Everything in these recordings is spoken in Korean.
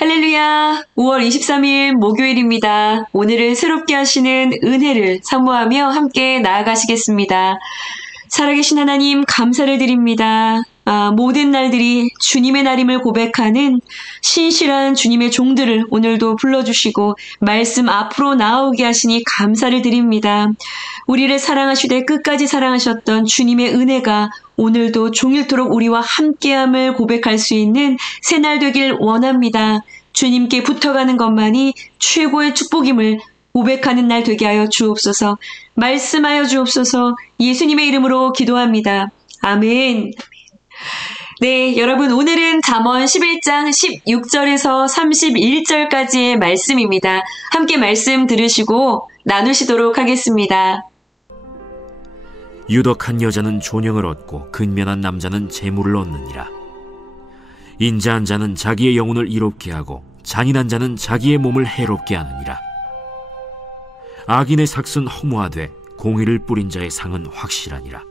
할렐루야! 5월 23일 목요일입니다. 오늘은 새롭게 하시는 은혜를 사모하며 함께 나아가시겠습니다. 살아계신 하나님 감사를 드립니다. 모든 날들이 주님의 날임을 고백하는 신실한 주님의 종들을 오늘도 불러주시고 말씀 앞으로 나오게 하시니 감사를 드립니다. 우리를 사랑하시되 끝까지 사랑하셨던 주님의 은혜가 오늘도 종일토록 우리와 함께함을 고백할 수 있는 새날 되길 원합니다. 주님께 붙어가는 것만이 최고의 축복임을 고백하는 날 되게 하여 주옵소서. 말씀하여 주옵소서. 예수님의 이름으로 기도합니다. 아멘. 네, 여러분 오늘은 잠언 11장 16절에서 31절까지의 말씀입니다. 함께 말씀 들으시고 나누시도록 하겠습니다. 유덕한 여자는 존영을 얻고 근면한 남자는 재물을 얻느니라. 인자한 자는 자기의 영혼을 이롭게 하고 잔인한 자는 자기의 몸을 해롭게 하느니라. 악인의 삭은 허무하되 공의를 뿌린 자의 상은 확실하니라.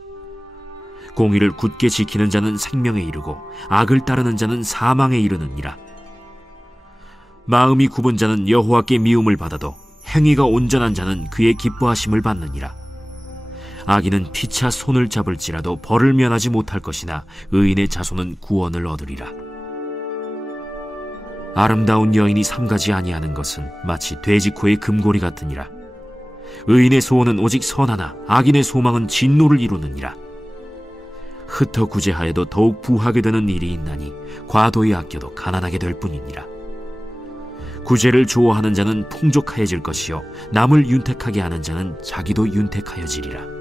공의를 굳게 지키는 자는 생명에 이르고 악을 따르는 자는 사망에 이르느니라. 마음이 굽은 자는 여호와께 미움을 받아도 행위가 온전한 자는 그의 기뻐하심을 받느니라. 악인은 피차 손을 잡을지라도 벌을 면하지 못할 것이나 의인의 자손은 구원을 얻으리라. 아름다운 여인이 삼가지 아니하는 것은 마치 돼지코의 금고리 같으니라. 의인의 소원은 오직 선하나 악인의 소망은 진노를 이루느니라. 흩어 구제하여도 더욱 부하게 되는 일이 있나니 과도히 아껴도 가난하게 될 뿐이니라. 구제를 좋아하는 자는 풍족하여질 것이요 남을 윤택하게 하는 자는 자기도 윤택하여지리라.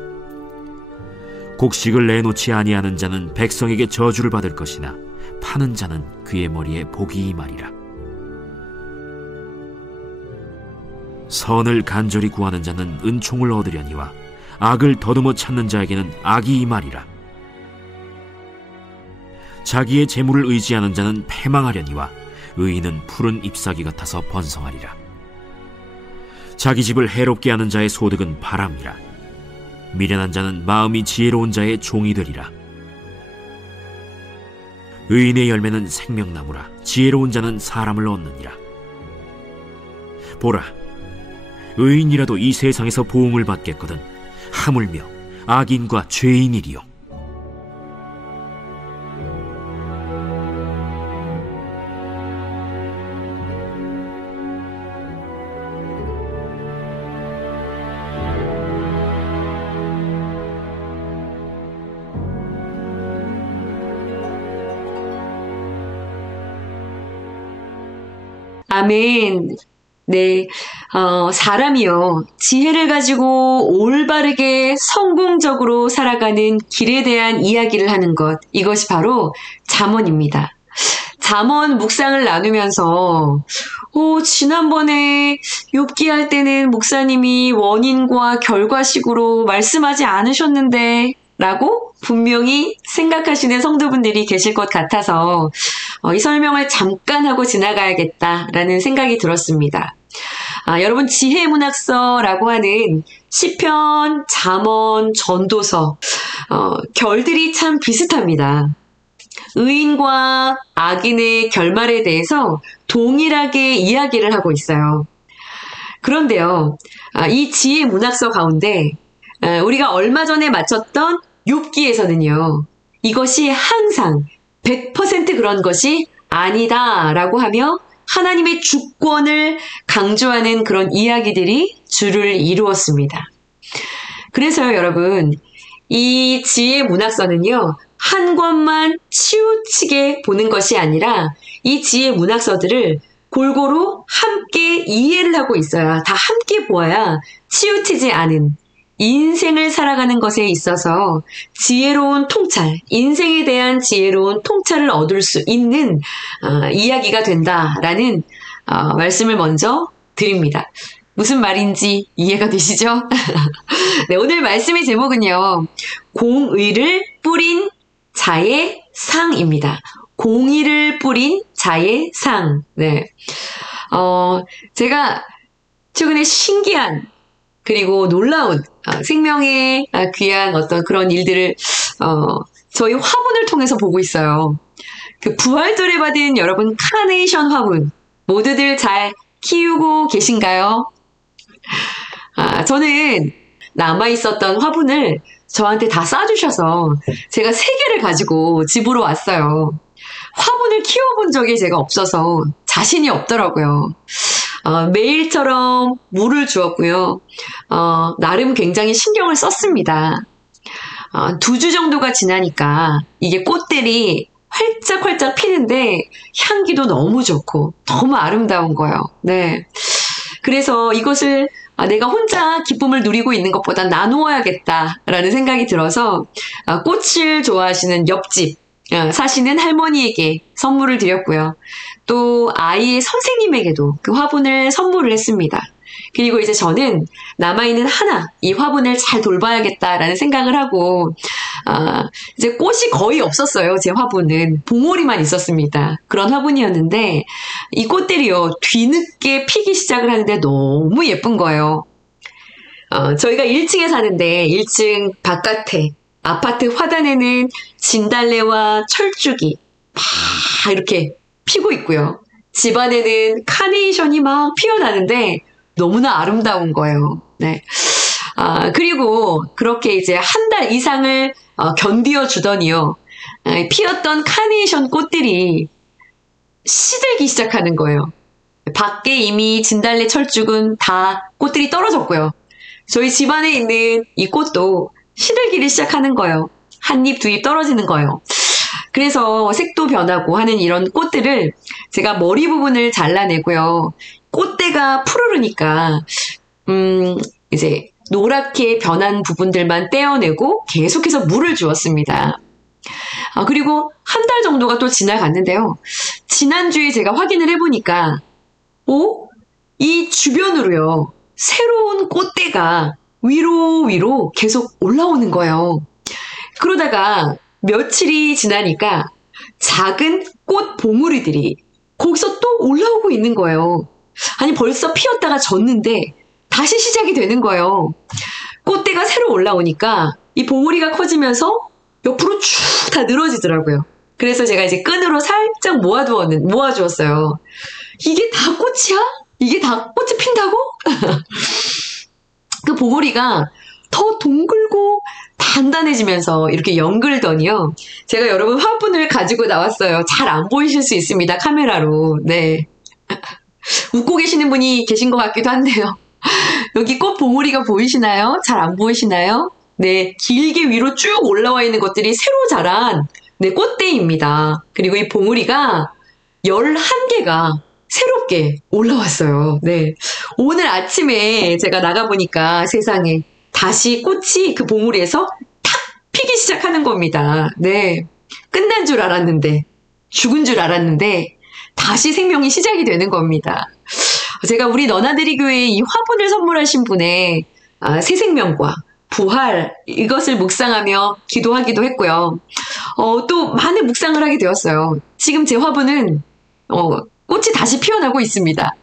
곡식을 내놓지 아니하는 자는 백성에게 저주를 받을 것이나 파는 자는 그의 머리에 복이 임하리라. 선을 간절히 구하는 자는 은총을 얻으려니와 악을 더듬어 찾는 자에게는 악이 임하리라. 자기의 재물을 의지하는 자는 패망하려니와 의인은 푸른 잎사귀 같아서 번성하리라. 자기 집을 해롭게 하는 자의 소득은 바람이라. 미련한 자는 마음이 지혜로운 자의 종이 되리라. 의인의 열매는 생명나무라. 지혜로운 자는 사람을 얻느니라. 보라, 의인이라도 이 세상에서 보응을 받겠거든 하물며 악인과 죄인이리요. 아멘. 네, 사람이요, 지혜를 가지고 올바르게 성공적으로 살아가는 길에 대한 이야기를 하는 것, 이것이 바로 잠언입니다. 잠언 묵상을 나누면서 지난번에 욥기 할 때는 목사님이 원인과 결과식으로 말씀하지 않으셨는데 라고 분명히 생각하시는 성도분들이 계실 것 같아서 이 설명을 잠깐 하고 지나가야겠다라는 생각이 들었습니다. 여러분 지혜문학서라고 하는 시편, 잠언, 전도서 결들이 참 비슷합니다. 의인과 악인의 결말에 대해서 동일하게 이야기를 하고 있어요. 그런데요, 이 지혜문학서 가운데 우리가 얼마 전에 마쳤던 욥기에서는요, 이것이 항상 100% 그런 것이 아니다라고 하며 하나님의 주권을 강조하는 그런 이야기들이 주를 이루었습니다. 그래서요, 여러분, 이 지혜 문학서는요, 한 권만 치우치게 보는 것이 아니라 이 지혜 문학서들을 골고루 함께 이해를 하고 있어야, 다 함께 보아야 치우치지 않은 인생을 살아가는 것에 있어서 지혜로운 통찰, 인생에 대한 지혜로운 통찰을 얻을 수 있는 이야기가 된다라는 말씀을 먼저 드립니다. 무슨 말인지 이해가 되시죠? 네, 오늘 말씀의 제목은요, 공의를 뿌린 자의 상입니다. 공의를 뿌린 자의 상. 네. 제가 최근에 신기한 그리고 놀라운 생명의 귀한 어떤 그런 일들을 저희 화분을 통해서 보고 있어요. 그 부활절에 받은 여러분 카네이션 화분, 모두들 잘 키우고 계신가요? 저는 남아있었던 화분을 저한테 다 싸주셔서 제가 3개를 가지고 집으로 왔어요. 화분을 키워본 적이 제가 없어서 자신이 없더라고요. 매일처럼 물을 주었고요. 나름 굉장히 신경을 썼습니다. 2주 정도가 지나니까 이게 꽃들이 활짝활짝 피는데 향기도 너무 좋고 너무 아름다운 거예요. 네. 그래서 이것을 내가 혼자 기쁨을 누리고 있는 것보다 나누어야겠다라는 생각이 들어서 꽃을 좋아하시는 옆집 사시는 할머니에게 선물을 드렸고요. 또 아이의 선생님에게도 그 화분을 선물을 했습니다. 그리고 이제 저는 남아있는 이 화분을 잘 돌봐야겠다라는 생각을 하고, 이제 꽃이 거의 없었어요. 제 화분은. 봉오리만 있었습니다. 그런 화분이었는데, 이 꽃들이요, 뒤늦게 피기 시작을 하는데 너무 예쁜 거예요. 저희가 1층에 사는데, 1층 바깥에, 아파트 화단에는 진달래와 철쭉이 막 이렇게 피고 있고요. 집 안에는 카네이션이 막 피어나는데, 너무나 아름다운 거예요. 네. 그리고 그렇게 이제 1달 이상을 견디어 주더니요. 피었던 카네이션 꽃들이 시들기 시작하는 거예요. 밖에 이미 진달래 철쭉은 다 꽃들이 떨어졌고요. 저희 집 안에 있는 이 꽃도 시들기를 시작하는 거예요. 한 잎, 2잎 떨어지는 거예요. 그래서 색도 변하고 하는 이런 꽃들을 제가 머리 부분을 잘라내고요. 꽃대가 푸르르니까 이제 노랗게 변한 부분들만 떼어내고 계속해서 물을 주었습니다. 그리고 1달 정도가 또 지나갔는데요. 지난주에 제가 확인을 해보니까 이 주변으로요. 새로운 꽃대가 위로 계속 올라오는 거예요. 그러다가 며칠이 지나니까 작은 꽃 봉우리들이 거기서 또 올라오고 있는 거예요. 아니 벌써 피었다가 졌는데 다시 시작이 되는 거예요. 꽃대가 새로 올라오니까 이 봉우리가 커지면서 옆으로 쭉 다 늘어지더라고요. 그래서 제가 이제 끈으로 살짝 모아주었어요. 이게 다 꽃이야? 이게 다 꽃이 핀다고? 그 봉우리가 더 동글고 단단해지면서 이렇게 연글더니요. 제가 여러분 화분을 가지고 나왔어요. 잘 안 보이실 수 있습니다. 카메라로. 네. 웃고 계시는 분이 계신 것 같기도 한데요. 여기 꽃 봉우리가 보이시나요? 잘 안 보이시나요? 네. 길게 위로 쭉 올라와 있는 것들이 새로 자란 꽃대입니다. 그리고 이 봉우리가 11개가 새롭게 올라왔어요. 네. 오늘 아침에 제가 나가보니까 세상에 다시 꽃이 그 봉우리에서 탁 피기 시작하는 겁니다. 네. 끝난 줄 알았는데, 죽은 줄 알았는데, 다시 생명이 시작이 되는 겁니다. 제가 우리 너나들이 교회에 이 화분을 선물하신 분의 새 생명과 부활, 이것을 묵상하며 기도하기도 했고요. 또 많은 묵상을 하게 되었어요. 지금 제 화분은, 꽃이 다시 피어나고 있습니다.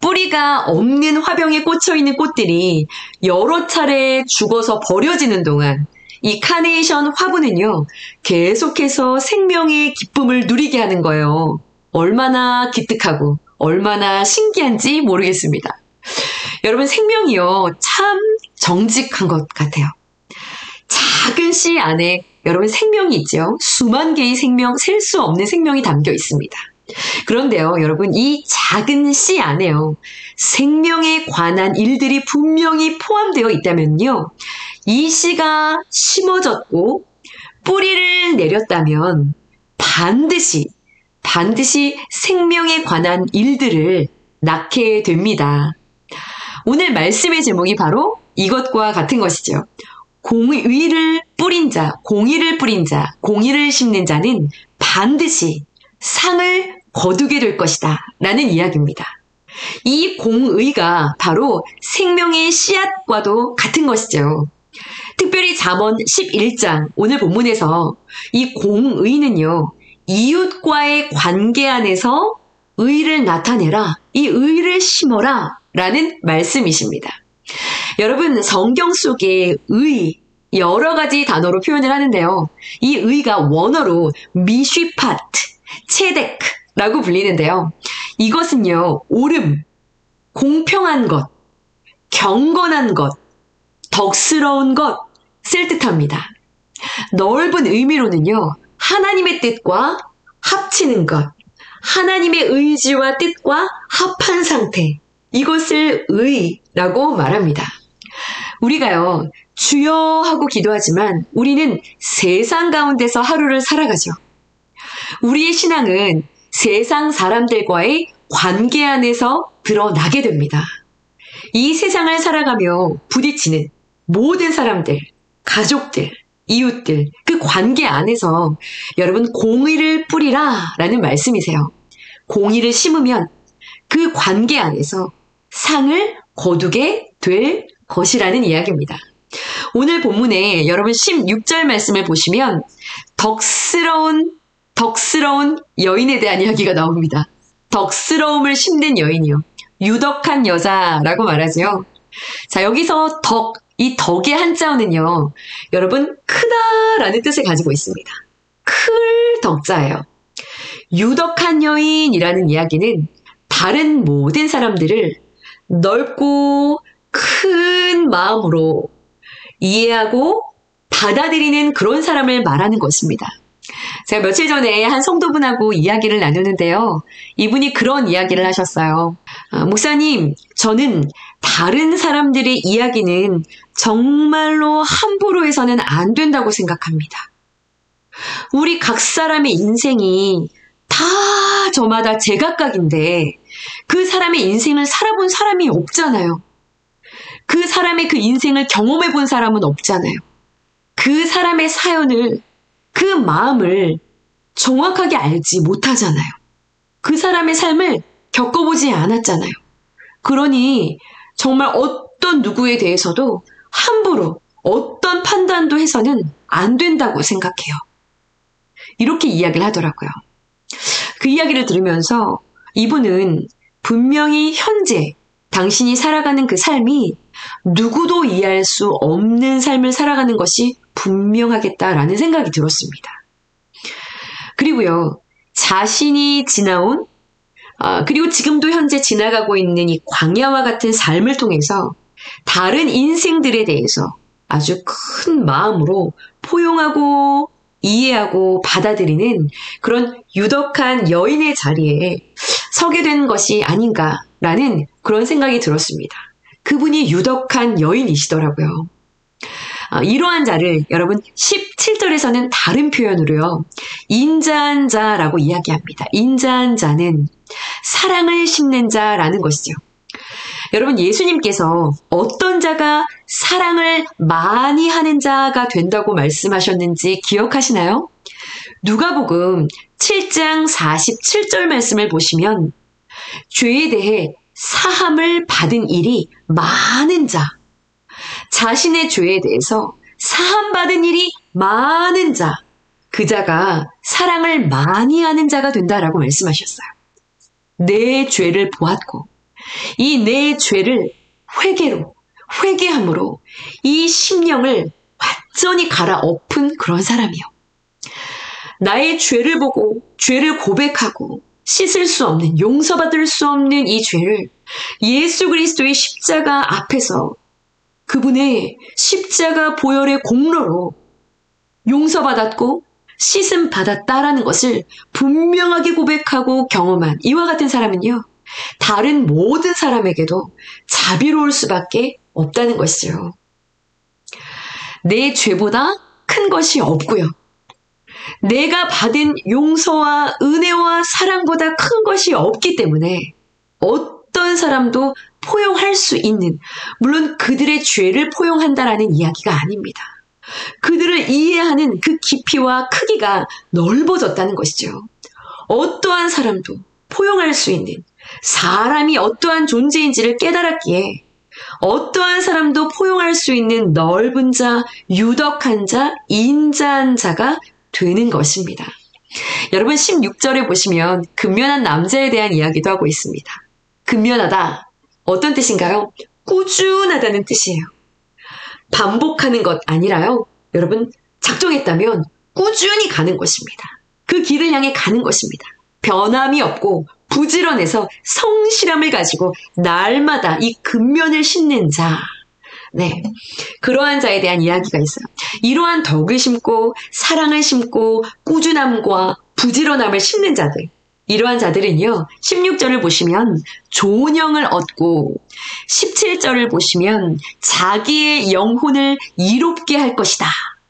뿌리가 없는 화병에 꽂혀있는 꽃들이 여러 차례 죽어서 버려지는 동안 이 카네이션 화분은요, 계속해서 생명의 기쁨을 누리게 하는 거예요. 얼마나 기특하고 얼마나 신기한지 모르겠습니다. 여러분, 생명이요, 참 정직한 것 같아요. 작은 씨 안에 여러분 생명이 있죠. 수만 개의 생명, 셀 수 없는 생명이 담겨 있습니다. 그런데요, 여러분, 이 작은 씨 안에요, 생명에 관한 일들이 분명히 포함되어 있다면요, 이 씨가 심어졌고 뿌리를 내렸다면 반드시 생명에 관한 일들을 낳게 됩니다. 오늘 말씀의 제목이 바로 이것과 같은 것이죠. 공의를 뿌린 자, 공의를 심는 자는 반드시 상을 거두게 될 것이다 라는 이야기입니다. 이 공의가 바로 생명의 씨앗과도 같은 것이죠. 특별히 잠언 11장 오늘 본문에서 이 공의는요, 이웃과의 관계 안에서 의를 나타내라, 이 의를 심어라 라는 말씀이십니다. 여러분, 성경 속에 의, 여러 가지 단어로 표현을 하는데요. 이 의가 원어로 미쉬파트, 체데크라고 불리는데요. 이것은요, 옳음, 공평한 것, 경건한 것, 덕스러운 것을 뜻합니다. 넓은 의미로는요, 하나님의 뜻과 합치는 것, 하나님의 의지와 뜻과 합한 상태, 이것을 의라고 말합니다. 우리가요, 주여 하고 기도하지만 우리는 세상 가운데서 하루를 살아가죠. 우리의 신앙은 세상 사람들과의 관계 안에서 드러나게 됩니다. 이 세상을 살아가며 부딪히는 모든 사람들, 가족들, 이웃들, 그 관계 안에서 여러분 공의를 뿌리라 라는 말씀이세요. 공의를 심으면 그 관계 안에서 상을 거두게 될 것이라는 이야기입니다. 오늘 본문에 여러분 16절 말씀을 보시면 덕스러운 여인에 대한 이야기가 나옵니다. 덕스러움을 심는 여인이요. 유덕한 여자라고 말하죠. 자, 여기서 이 덕의 한자어는요, 여러분 크다라는 뜻을 가지고 있습니다. 클 덕자예요. 유덕한 여인이라는 이야기는 다른 모든 사람들을 넓고 큰 마음으로 이해하고 받아들이는 그런 사람을 말하는 것입니다. 제가 며칠 전에 한 성도분하고 이야기를 나누는데요. 이분이 그런 이야기를 하셨어요. 목사님, 저는 다른 사람들의 이야기는 정말로 함부로 해서는 안 된다고 생각합니다. 우리 각 사람의 인생이 다 저마다 제각각인데 그 사람의 인생을 살아본 사람이 없잖아요. 그 사람의 그 인생을 경험해 본 사람은 없잖아요. 그 사람의 사연을, 그 마음을 정확하게 알지 못하잖아요. 그 사람의 삶을 겪어보지 않았잖아요. 그러니 정말 어떤 누구에 대해서도 함부로 어떤 판단도 해서는 안 된다고 생각해요. 이렇게 이야기를 하더라고요. 그 이야기를 들으면서 이분은 분명히 현재 당신이 살아가는 그 삶이 누구도 이해할 수 없는 삶을 살아가는 것이 분명하겠다라는 생각이 들었습니다. 그리고요, 자신이 지나온, 그리고 지금도 현재 지나가고 있는 이 광야와 같은 삶을 통해서 다른 인생들에 대해서 아주 큰 마음으로 포용하고 이해하고 받아들이는 그런 유덕한 여인의 자리에 서게 된 것이 아닌가라는 그런 생각이 들었습니다. 그분이 유덕한 여인이시더라고요. 이러한 자를 여러분 17절에서는 다른 표현으로요. 인자한 자라고 이야기합니다. 인자한 자는 사랑을 심는 자라는 것이죠. 여러분 예수님께서 어떤 자가 사랑을 많이 하는 자가 된다고 말씀하셨는지 기억하시나요? 누가복음 7장 47절 말씀을 보시면 죄에 대해 사함을 받은 일이 많은 자, 자신의 죄에 대해서 사함받은 일이 많은 자, 그 자가 사랑을 많이 하는 자가 된다라고 말씀하셨어요. 내 죄를 보았고 이 내 죄를 회개함으로 이 심령을 완전히 갈아엎은 그런 사람이요. 나의 죄를 보고 죄를 고백하고 씻을 수 없는, 용서받을 수 없는 이 죄를 예수 그리스도의 십자가 앞에서 그분의 십자가 보혈의 공로로 용서받았고 씻음 받았다라는 것을 분명하게 고백하고 경험한 이와 같은 사람은요, 다른 모든 사람에게도 자비로울 수밖에 없다는 것이죠. 내 죄보다 큰 것이 없고요. 내가 받은 용서와 은혜와 사랑보다 큰 것이 없기 때문에 어떤 사람도 포용할 수 있는, 물론 그들의 죄를 포용한다라는 이야기가 아닙니다. 그들을 이해하는 그 깊이와 크기가 넓어졌다는 것이죠. 어떠한 사람도 포용할 수 있는, 사람이 어떠한 존재인지를 깨달았기에 어떠한 사람도 포용할 수 있는 넓은 자, 유덕한 자, 인자한 자가 되는 것입니다. 여러분 16절에 보시면 근면한 남자에 대한 이야기도 하고 있습니다. 근면하다, 어떤 뜻인가요? 꾸준하다는 뜻이에요. 반복하는 것 아니라요. 여러분 작정했다면 꾸준히 가는 것입니다. 그 길을 향해 가는 것입니다. 변함이 없고 부지런해서 성실함을 가지고 날마다 이 근면을 심는 자. 네. 그러한 자에 대한 이야기가 있어요. 이러한 덕을 심고 사랑을 심고 꾸준함과 부지런함을 심는 자들. 이러한 자들은요. 16절을 보시면 좋은 영을 얻고 17절을 보시면 자기의 영혼을 이롭게 할 것이다.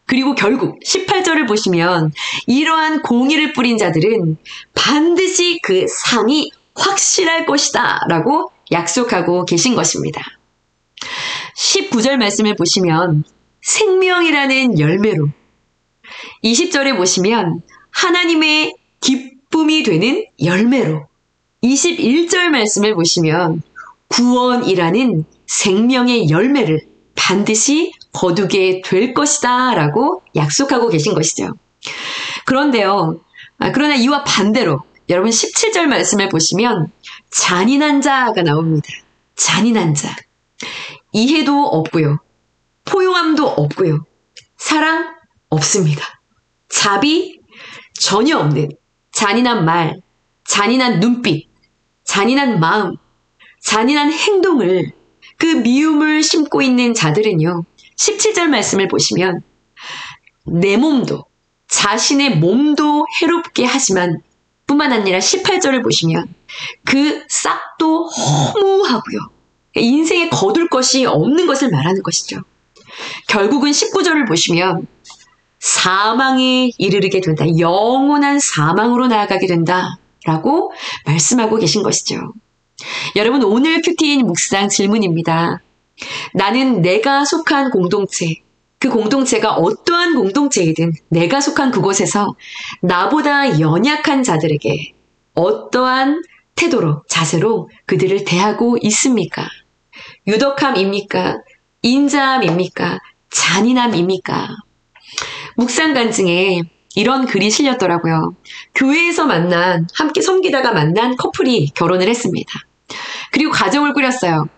그리고 결국 18절을 보시면 이러한 공의를 뿌린 자들은 반드시 그 상이 확실할 것이다 라고 약속하고 계신 것입니다. 19절 말씀을 보시면 생명이라는 열매로, 20절에 보시면 하나님의 기쁨이 되는 열매로, 21절 말씀을 보시면 구원이라는 생명의 열매를 반드시 거두게 될 것이다 라고 약속하고 계신 것이죠. 그런데요, 그러나 이와 반대로 여러분 17절 말씀을 보시면 잔인한 자가 나옵니다. 잔인한 자. 이해도 없고요. 포용함도 없고요. 사랑 없습니다. 자비 전혀 없는 잔인한 말, 잔인한 눈빛, 잔인한 마음, 잔인한 행동을, 그 미움을 심고 있는 자들은요. 17절 말씀을 보시면 내 몸도, 자신의 몸도 해롭게 하지만 뿐만 아니라 18절을 보시면 그 싹도 허무하고요. 인생에 거둘 것이 없는 것을 말하는 것이죠. 결국은 19절을 보시면 사망에 이르게 된다. 영원한 사망으로 나아가게 된다라고 말씀하고 계신 것이죠. 여러분, 오늘 큐티인 묵상 질문입니다. 나는 내가 속한 공동체, 그 공동체가 어떠한 공동체이든 내가 속한 그곳에서 나보다 연약한 자들에게 어떠한 태도로, 자세로 그들을 대하고 있습니까? 유덕함입니까? 인자함입니까? 잔인함입니까? 묵상 간증에 이런 글이 실렸더라고요. 교회에서 만난, 함께 섬기다가 만난 커플이 결혼을 했습니다. 그리고 가정을 꾸렸어요.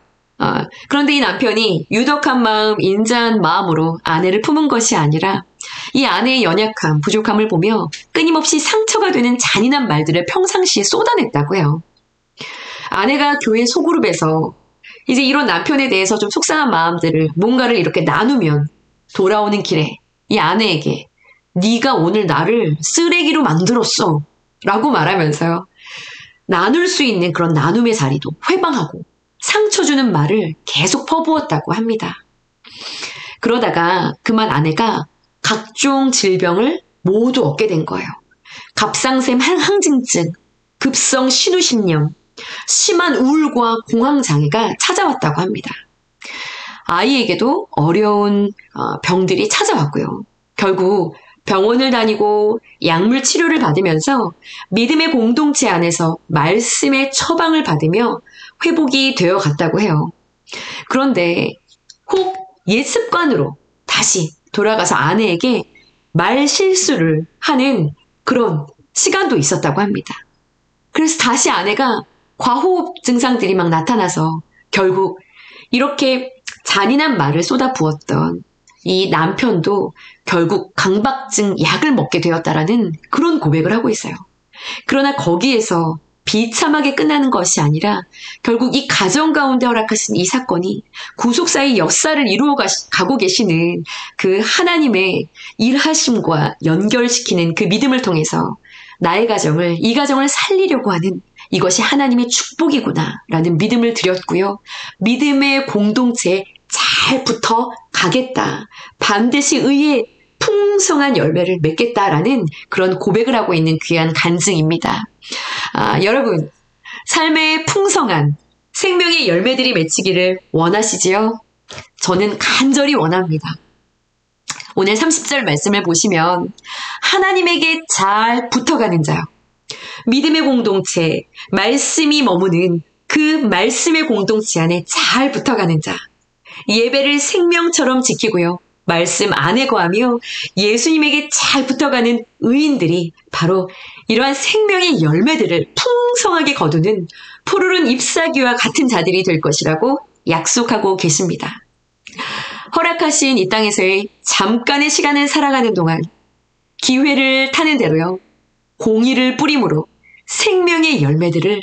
그런데 이 남편이 유덕한 마음, 인자한 마음으로 아내를 품은 것이 아니라 이 아내의 연약함, 부족함을 보며 끊임없이 상처가 되는 잔인한 말들을 평상시에 쏟아냈다고 해요. 아내가 교회 소그룹에서 이제 이런 남편에 대해서 좀 속상한 마음들을 뭔가를 이렇게 나누면 돌아오는 길에 이 아내에게 네가 오늘 나를 쓰레기로 만들었어 라고 말하면서요. 나눌 수 있는 그런 나눔의 자리도 회방하고 상처 주는 말을 계속 퍼부었다고 합니다. 그러다가 그만 아내가 각종 질병을 모두 얻게 된 거예요. 갑상샘 항진증, 급성 신우신염, 심한 우울과 공황장애가 찾아왔다고 합니다. 아이에게도 어려운 병들이 찾아왔고요. 결국 병원을 다니고 약물 치료를 받으면서 믿음의 공동체 안에서 말씀의 처방을 받으며 회복이 되어 갔다고 해요. 그런데 혹 옛 습관으로 다시 돌아가서 아내에게 말 실수를 하는 그런 시간도 있었다고 합니다. 그래서 다시 아내가 과호흡 증상들이 막 나타나서 결국 이렇게 잔인한 말을 쏟아부었던 이 남편도 결국 강박증 약을 먹게 되었다라는 그런 고백을 하고 있어요. 그러나 거기에서 비참하게 끝나는 것이 아니라 결국 이 가정 가운데 허락하신 이 사건이 구속사의 역사를 이루어 가고 계시는 그 하나님의 일하심과 연결시키는 그 믿음을 통해서 나의 가정을, 이 가정을 살리려고 하는 이것이 하나님의 축복이구나라는 믿음을 드렸고요. 믿음의 공동체에 잘 붙어 가겠다. 반드시 의의 풍성한 열매를 맺겠다라는 그런 고백을 하고 있는 귀한 간증입니다. 여러분, 삶의 풍성한 생명의 열매들이 맺히기를 원하시지요? 저는 간절히 원합니다. 오늘 30절 말씀을 보시면 하나님에게 잘 붙어가는 자요. 믿음의 공동체, 말씀이 머무는 그 말씀의 공동체 안에 잘 붙어가는 자. 예배를 생명처럼 지키고요. 말씀 안에 거하며 예수님에게 잘 붙어가는 의인들이 바로 이러한 생명의 열매들을 풍성하게 거두는 푸르른 잎사귀와 같은 자들이 될 것이라고 약속하고 계십니다. 허락하신 이 땅에서의 잠깐의 시간을 살아가는 동안 기회를 타는 대로요. 공의를 뿌림으로 생명의 열매들을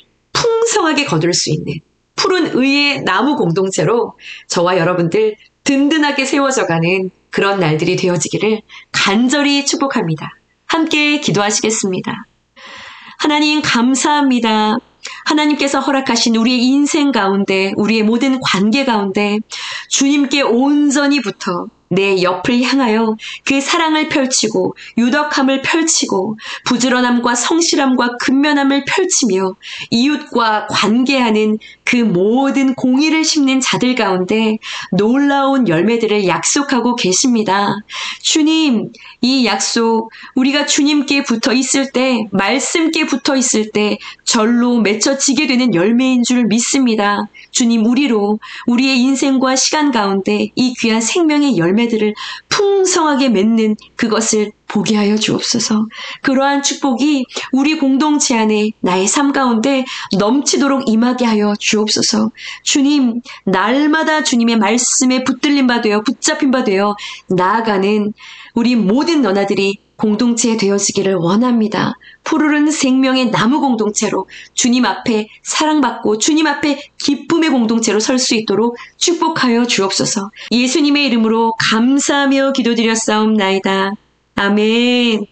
풍성하게 거둘 수 있는 푸른 의의 나무 공동체로 저와 여러분들 든든하게 세워져가는 그런 날들이 되어지기를 간절히 축복합니다. 함께 기도하시겠습니다. 하나님 감사합니다. 하나님께서 허락하신 우리의 인생 가운데, 우리의 모든 관계 가운데 주님께 온전히 붙어 내 옆을 향하여 그 사랑을 펼치고 유덕함을 펼치고 부지런함과 성실함과 근면함을 펼치며 이웃과 관계하는 그 모든 공의를 심는 자들 가운데 놀라운 열매들을 약속하고 계십니다. 주님, 이 약속 우리가 주님께 붙어 있을 때, 말씀께 붙어 있을 때 절로 맺혀지게 되는 열매인 줄 믿습니다. 주님, 우리의 인생과 시간 가운데 이 귀한 생명의 열매들을 풍성하게 맺는 그것을 보게 하여 주옵소서. 그러한 축복이 우리 공동체 안에 나의 삶 가운데 넘치도록 임하게 하여 주옵소서. 주님, 날마다 주님의 말씀에 붙들림 바 되어 붙잡힌 바 되어 나아가는 우리 모든 너나들이 공동체 되어지기를 원합니다. 푸르른 생명의 나무 공동체로 주님 앞에 사랑받고 주님 앞에 기쁨의 공동체로 설 수 있도록 축복하여 주옵소서. 예수님의 이름으로 감사하며 기도드렸사옵나이다. 아멘.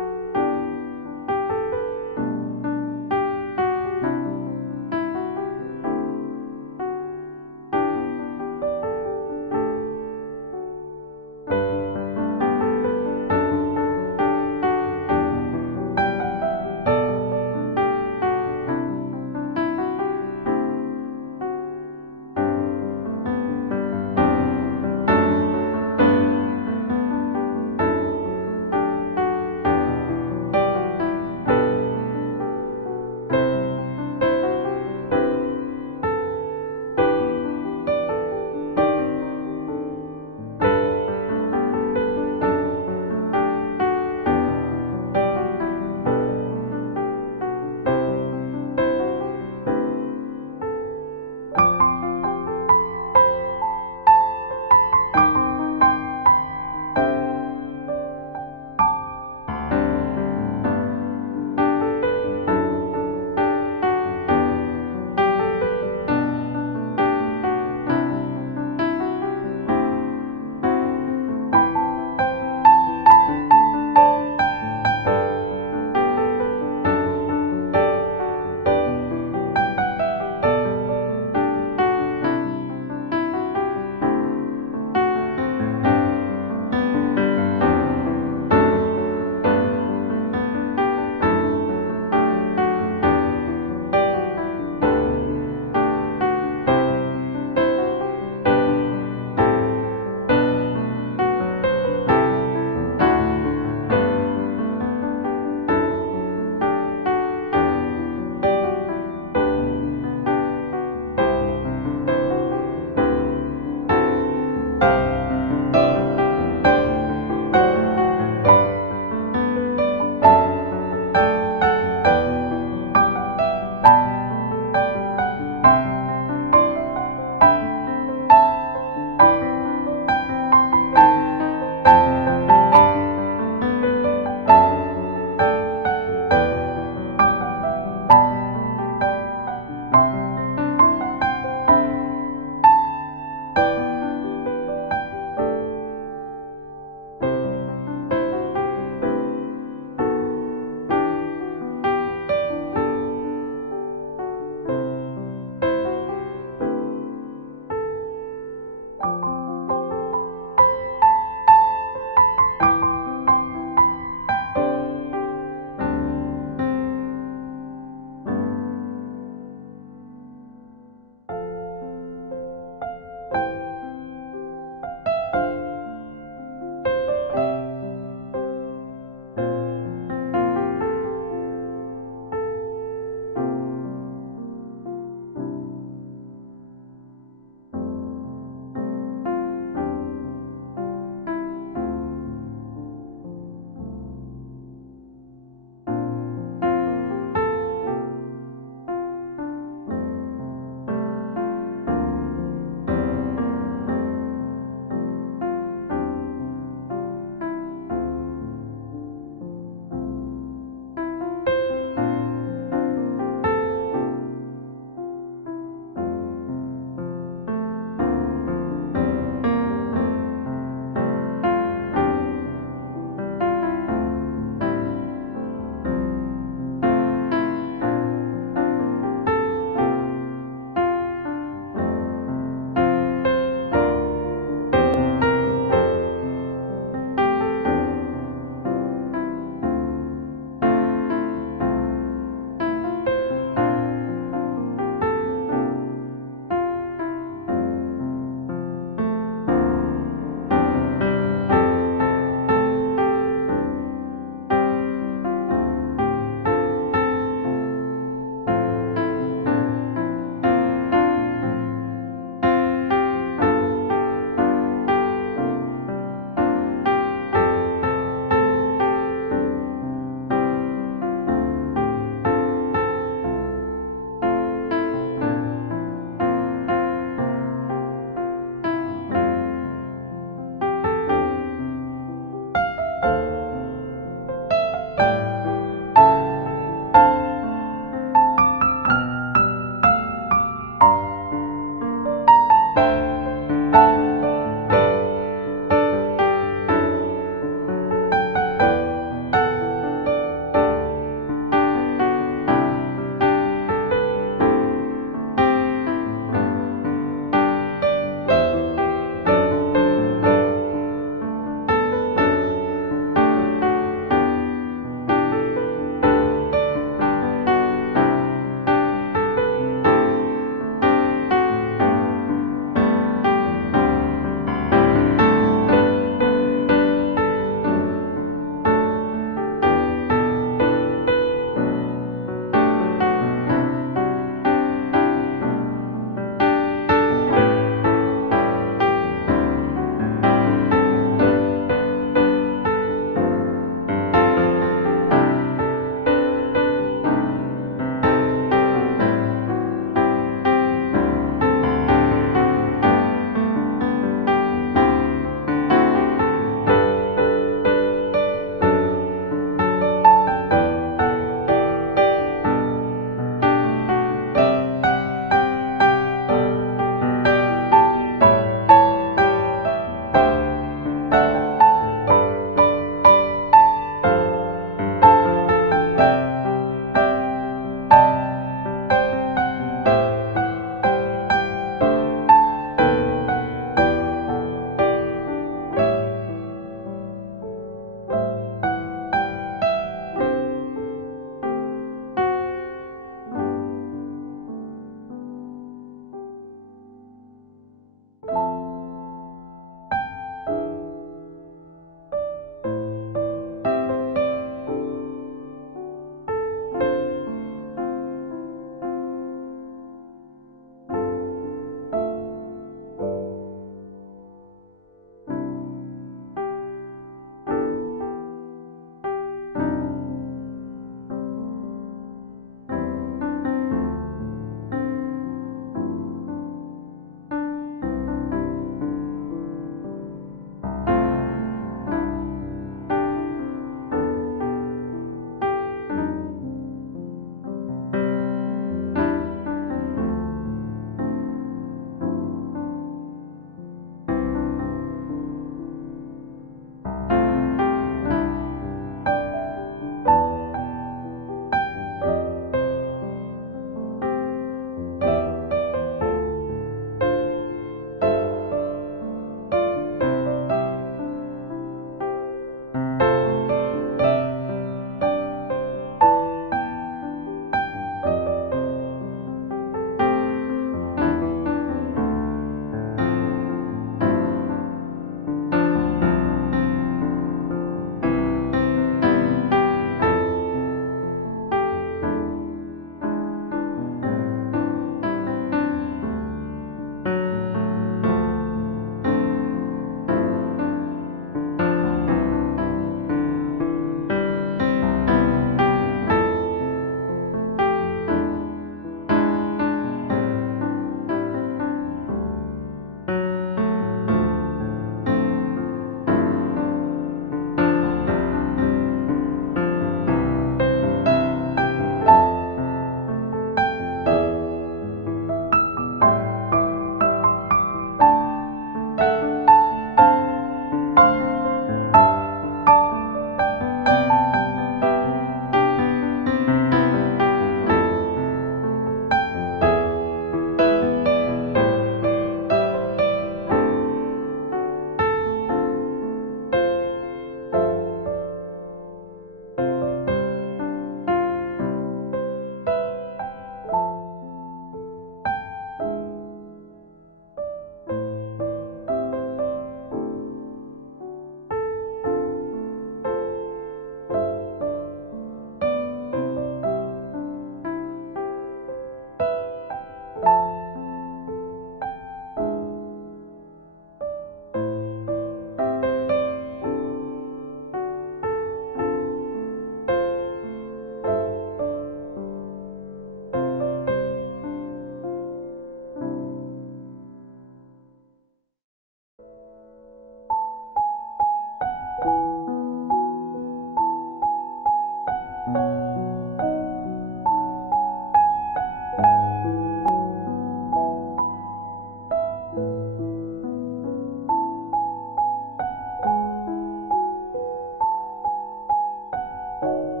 음.